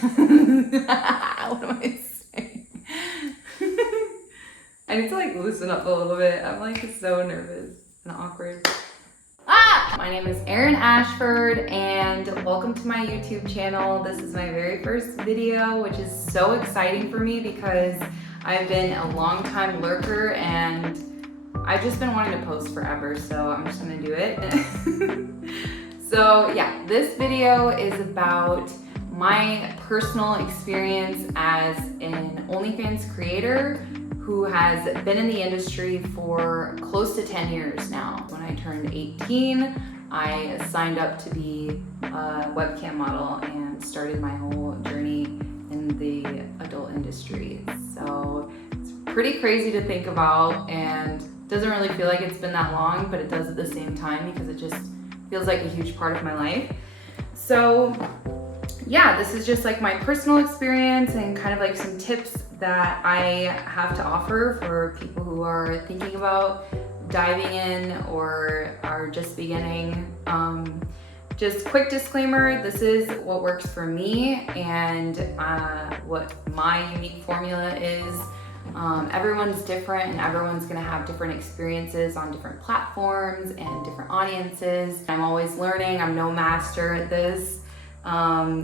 What am I saying? I need to like loosen up a little bit. I'm like so nervous and awkward. My name is Erin Ashford and welcome to my YouTube channel. This is my very first video, which is so exciting for me because I've been a long time lurker and I've just been wanting to post forever, so I'm just gonna do it. So yeah, this video is about my personal experience as an OnlyFans creator who has been in the industry for close to 10 years now. When I turned 18, I signed up to be a webcam model and started my whole journey in the adult industry. So it's pretty crazy to think about and doesn't really feel like it's been that long, but it does at the same time because it just feels like a huge part of my life. So yeah, this is just like my personal experience and kind of like some tips that I have to offer for people who are thinking about diving in or are just beginning. Just quick disclaimer, this is what works for me and what my unique formula is. Everyone's different and everyone's gonna have different experiences on different platforms and different audiences. I'm always learning, I'm no master at this.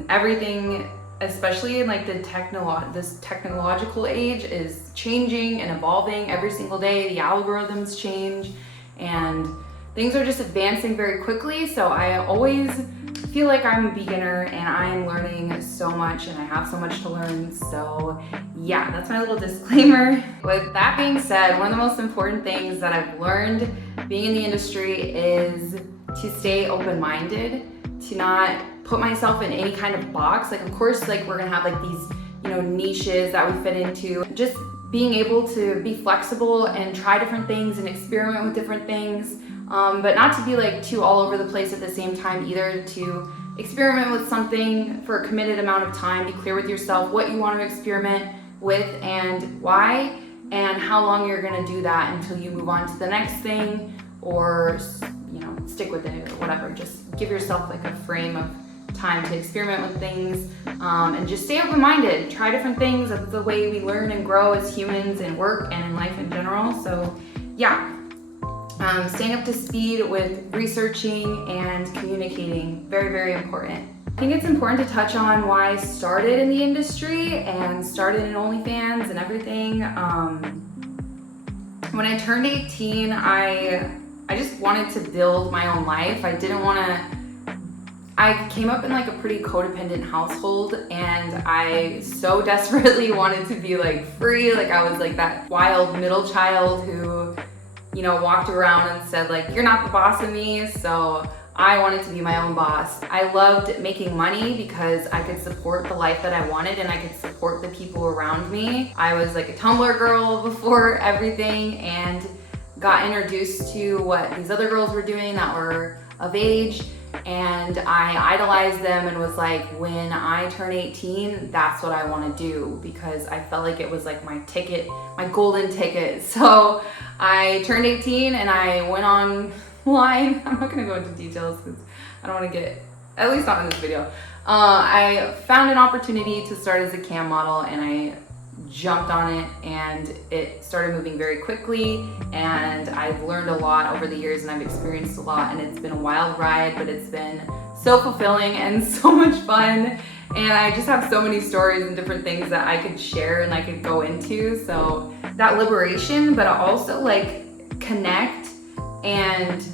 Everything, especially in like this technological age, is changing and evolving every single day. The algorithms change and things are just advancing very quickly. So I always feel like I'm a beginner and I'm learning so much and I have so much to learn. So yeah, that's my little disclaimer. With that being said, one of the most important things that I've learned being in the industry is to stay open-minded, to not put myself in any kind of box. Like, of course, like we're gonna have like these, niches that we fit into. Just being able to be flexible and try different things and experiment with different things, but not to be like too all over the place at the same time either. To experiment with something for a committed amount of time, be clear with yourself what you want to experiment with and why, and how long you're gonna do that until you move on to the next thing, or stick with it or whatever. Just give yourself like a frame of time to experiment with things, and just stay open-minded. Try different things. That's the way we learn and grow as humans in work and in life in general. So yeah, staying up to speed with researching and communicating, very, very important. I think it's important to touch on why I started in the industry and started in OnlyFans and everything. When I turned 18, I just wanted to build my own life. I came up in like a pretty codependent household and I so desperately wanted to be like free. Like I was like that wild middle child who, walked around and said like, you're not the boss of me. So I wanted to be my own boss. I loved making money because I could support the life that I wanted and I could support the people around me. I was like a Tumblr girl before everything and got introduced to what these other girls were doing that were of age, and I idolized them and was like, when I turn 18, that's what I want to do, because I felt like it was like my ticket, my golden ticket. So I turned 18 and I went online. I'm not gonna go into details because I don't want to get, at least not in this video. I found an opportunity to start as a cam model and I jumped on it and it started moving very quickly, and I've learned a lot over the years and I've experienced a lot, and it's been a wild ride, but it's been so fulfilling and so much fun, and I just have so many stories and different things that I could share and I could go into. So that liberation, but also like connect and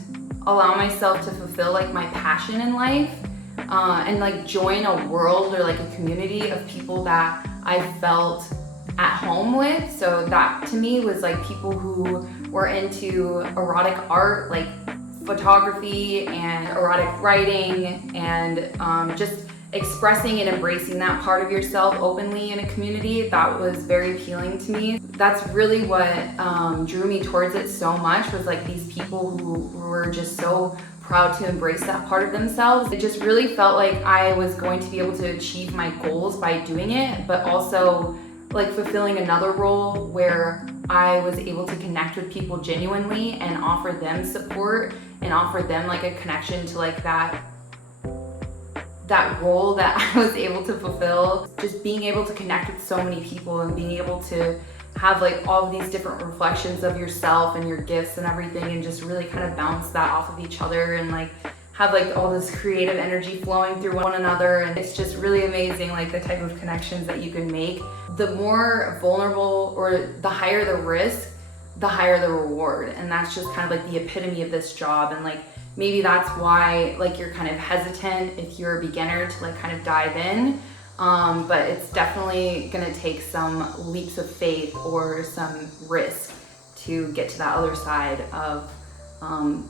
allow myself to fulfill like my passion in life, and like join a world or like a community of people that I felt at home with. So that to me was like people who were into erotic art, like photography and erotic writing, and just expressing and embracing that part of yourself openly in a community. That was very appealing to me. That's really what drew me towards it so much, was like these people who were just so proud to embrace that part of themselves. It just really felt like I was going to be able to achieve my goals by doing it, but also like fulfilling another role where I was able to connect with people genuinely and offer them support and offer them like a connection to like that that role that I was able to fulfill. Just being able to connect with so many people and being able to have like all of these different reflections of yourself and your gifts and everything, and just really kind of bounce that off of each other and like have like all this creative energy flowing through one another. And it's just really amazing, like the type of connections that you can make. The more vulnerable or the higher the risk, the higher the reward. And that's just kind of like the epitome of this job. And like maybe that's why like you're kind of hesitant if you're a beginner to like kind of dive in. But it's definitely gonna take some leaps of faith or some risk to get to that other side of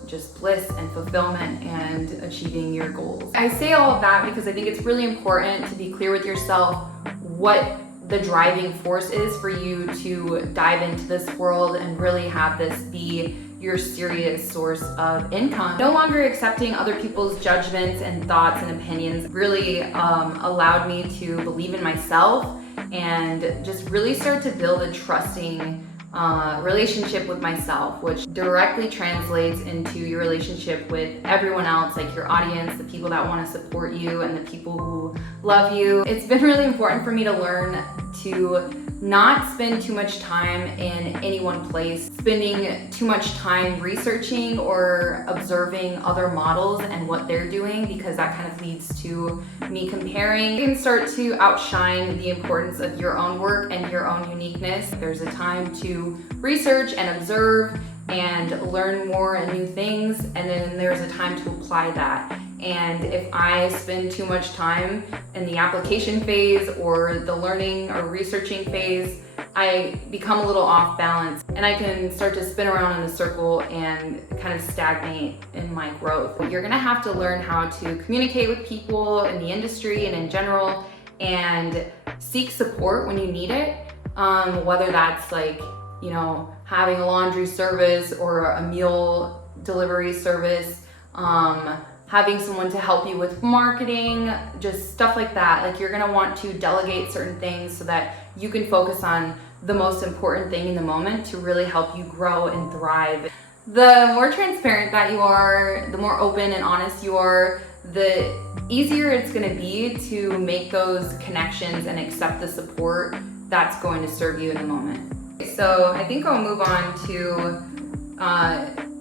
just bliss and fulfillment and achieving your goals. I say all of that because I think it's really important to be clear with yourself what the driving force is for you to dive into this world and really have this be your serious source of income. No longer accepting other people's judgments and thoughts and opinions really allowed me to believe in myself and just really start to build a trusting relationship with myself, which directly translates into your relationship with everyone else, like your audience, the people that want to support you and the people who love you. It's been really important for me to learn to not spend too much time in any one place, spending too much time researching or observing other models and what they're doing, because that kind of leads to me comparing. You can start to outshine the importance of your own work and your own uniqueness. There's a time to research and observe and learn more and new things, and then there's a time to apply that. And if I spend too much time in the application phase or the learning or researching phase, I become a little off balance and I can start to spin around in a circle and kind of stagnate in my growth. You're gonna have to learn how to communicate with people in the industry and in general, and seek support when you need it, whether that's like, you know, having a laundry service or a meal delivery service, having someone to help you with marketing, just stuff like that. Like you're gonna want to delegate certain things so that you can focus on the most important thing in the moment to really help you grow and thrive. The more transparent that you are, the more open and honest you are, the easier it's gonna be to make those connections and accept the support that's going to serve you in the moment. So I think I'll move on to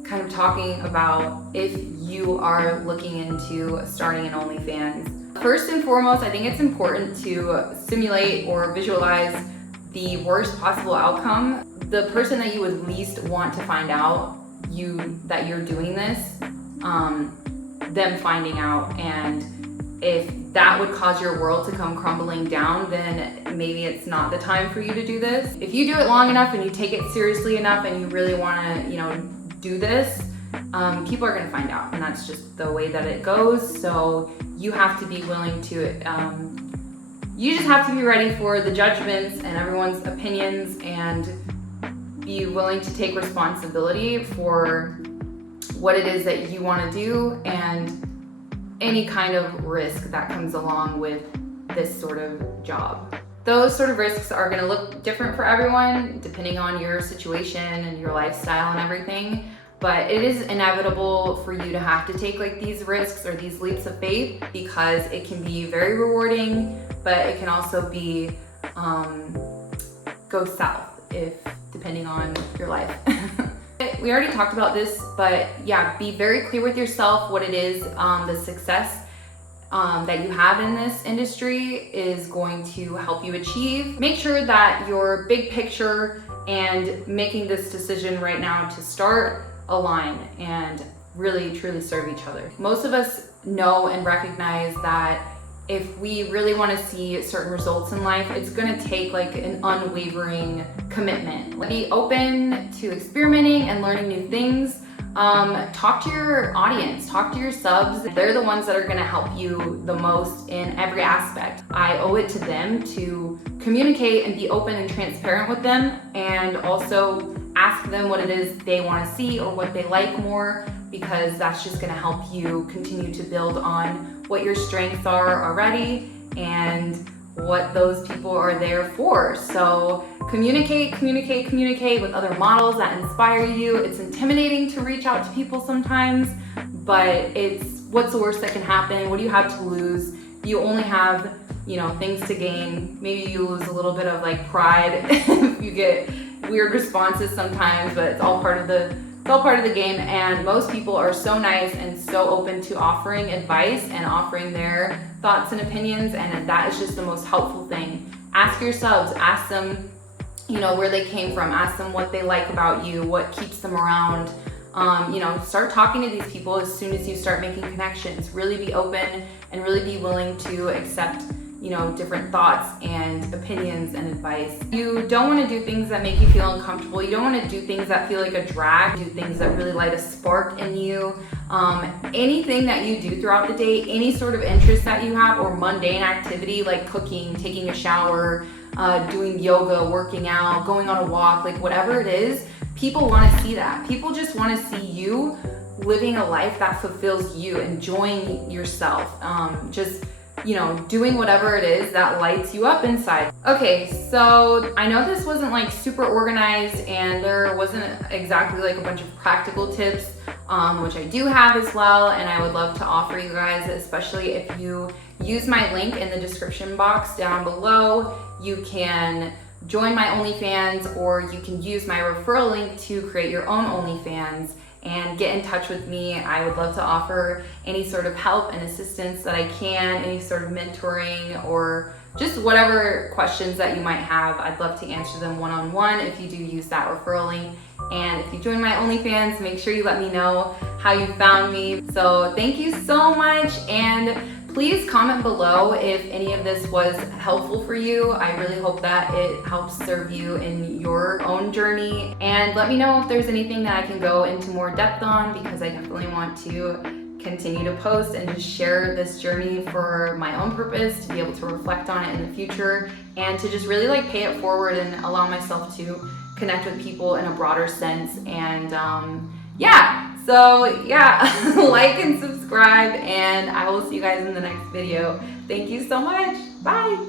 kind of talking about if you are looking into starting an OnlyFans. First and foremost, I think it's important to simulate or visualize the worst possible outcome. The person that you would least want to find out that you're doing this, them finding out, and if that would cause your world to come crumbling down, then maybe it's not the time for you to do this. If you do it long enough and you take it seriously enough and you really want to, you know, do this, people are going to find out, and that's just the way that it goes. So you have to be willing to you just have to be ready for the judgments and everyone's opinions, and be willing to take responsibility for what it is that you want to do and any kind of risk that comes along with this sort of job. Those sort of risks are going to look different for everyone depending on your situation and your lifestyle and everything, but it is inevitable for you to have to take like these risks or these leaps of faith, because it can be very rewarding, but it can also be go south depending on your life. We already talked about this, but yeah, be very clear with yourself what it is, the success that you have in this industry is going to help you achieve. Make sure that your big picture and making this decision right now to start align and really truly serve each other. Most of us know and recognize that if we really want to see certain results in life, it's going to take like an unwavering commitment. Be open to experimenting and learning new things. Talk to your audience, talk to your subs. They're the ones that are going to help you the most in every aspect. I owe it to them to communicate and be open and transparent with them, and also ask them what it is they want to see or what they like more, because that's just going to help you continue to build on what your strengths are already and what those people are there for. So communicate with other models that inspire you. It's intimidating to reach out to people sometimes, but it's what's the worst that can happen? What do you have to lose? you only have, you know, things to gain. Maybe you lose a little bit of like pride if you get weird responses sometimes, but it's all part of the game. And most people are so nice and so open to offering advice and offering their thoughts and opinions, and that is just the most helpful thing. Ask your subs, ask them, you know, where they came from, ask them what they like about you, what keeps them around. You know, start talking to these people as soon as you start making connections. Really be open and really be willing to accept, you know, different thoughts and opinions and advice. You don't want to do things that make you feel uncomfortable. You don't want to do things that feel like a drag. Do things that really light a spark in you. Anything that you do throughout the day, any sort of interest that you have or mundane activity like cooking, taking a shower, doing yoga, working out, going on a walk, like whatever it is, people want to see that. People just want to see you living a life that fulfills you, enjoying yourself, just, you know, doing whatever it is that lights you up inside. Okay, so I know this wasn't like super organized and there wasn't exactly like a bunch of practical tips, which I do have as well, and I would love to offer you guys, especially if you use my link in the description box down below. You can join my OnlyFans, or you can use my referral link to create your own OnlyFans and get in touch with me. I would love to offer any sort of help and assistance that I can, any sort of mentoring, or just whatever questions that you might have. I'd love to answer them one-on-one if you do use that referral link. And if you join my OnlyFans, make sure you let me know how you found me. So thank you so much, and please comment below if any of this was helpful for you. I really hope that it helps serve you in your own journey. And let me know if there's anything that I can go into more depth on, because I definitely want to continue to post and just share this journey for my own purpose, to be able to reflect on it in the future, and to just really like pay it forward and allow myself to connect with people in a broader sense. And so yeah, like and subscribe, and I will see you guys in the next video. Thank you so much. Bye.